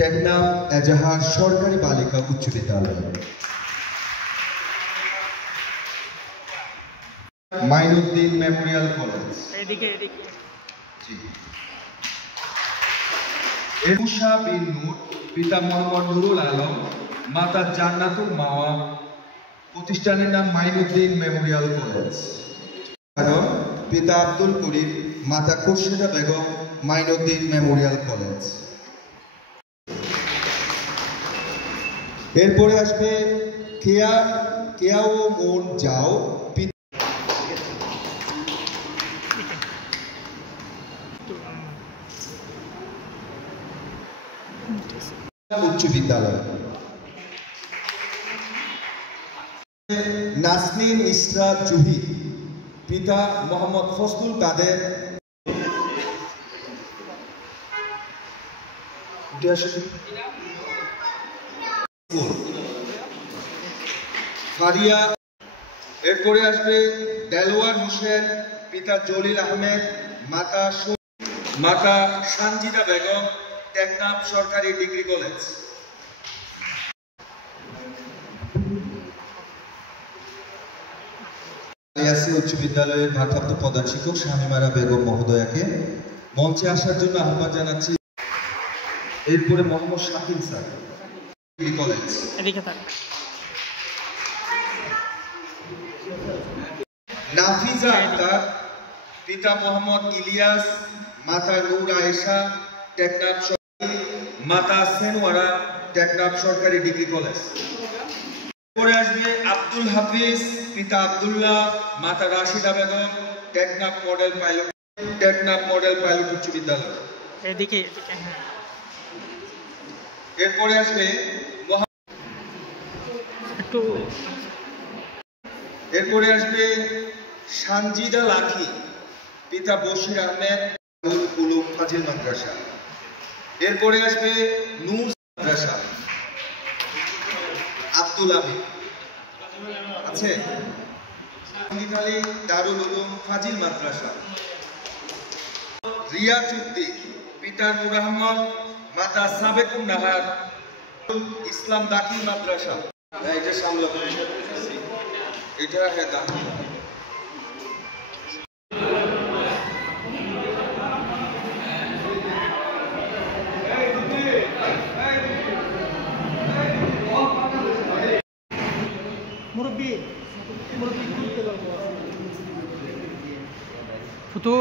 টেকনাফ এজাহার সরকারি বালিকা উচ্চ বিদ্যালয়। Mainuddin memorial college. একুশা বিন নূর, পিতা মোহাম্মদ নুরুল আলম, মাতা জান্নাতুল মাওয়া, প্রতিষ্ঠানের নাম মাইনুদ্দিন মেমোরিয়াল কলেজ। পিতা আব্দুল করিম, মাতা খুরশিদা বেগম, মাইনুদ্দিন মেমোরিয়াল কলেজ। এরপরে আসবে কেয়াও মন যাও উচ্চ বিদ্যালয়। নাসরিন ইসরাত জুহি, পিতা মোহাম্মদ ফজলুল কাদের, ফারিয়া। এরপরে আসবে দেলওয়ার হোসেন, পিতা জলিল আহমেদ, মাতা সানজিদা বেগম, টেকনাফ সরকারি ডিগ্রি কলেজ। উচ্চ বিদ্যালয়ের ভারপ্রাপ্ত প্রধান শিক্ষক শামিমারা বেগম মহোদয়াকে মঞ্চে আসার জন্য আহ্বান জানাচ্ছি। এরপরে Mohammad Shakil sir, degree college. Nafiza Akter, পিতা মোহাম্মদ ইলিয়াস, মাতা নূর আয়েশা, টেকনাফ সরকারি, মাতা সেনওয়ারা, টেকনাফ সরকারি ডিগ্রি কলেজ। পরে আসবে আব্দুল হাফিজ, পিতা আব্দুল্লাহ, মাতা রাশিদা বেগম, টেকনাফ মডেল পাইলট উচ্চ বিদ্যালয়। এরপরে আসবে সানজিদা লাখি, পিতা বশির আহমেদ, উলুম ফাজিল মাদ্রাসা। এরপরে আসবে নূর মাদ্রাসা, আব্দুল আমিন আছে, দারুল উলুম ফাজিল মাদ্রাসা। রিয়াজ উদ্দিন, পিতা নূর আহমদ, মাতা সাবেকুন নাহার, ইসলাম দাখিল মাদ্রাসা। এটা সামলাবো, এটা দাখিল। ফুটু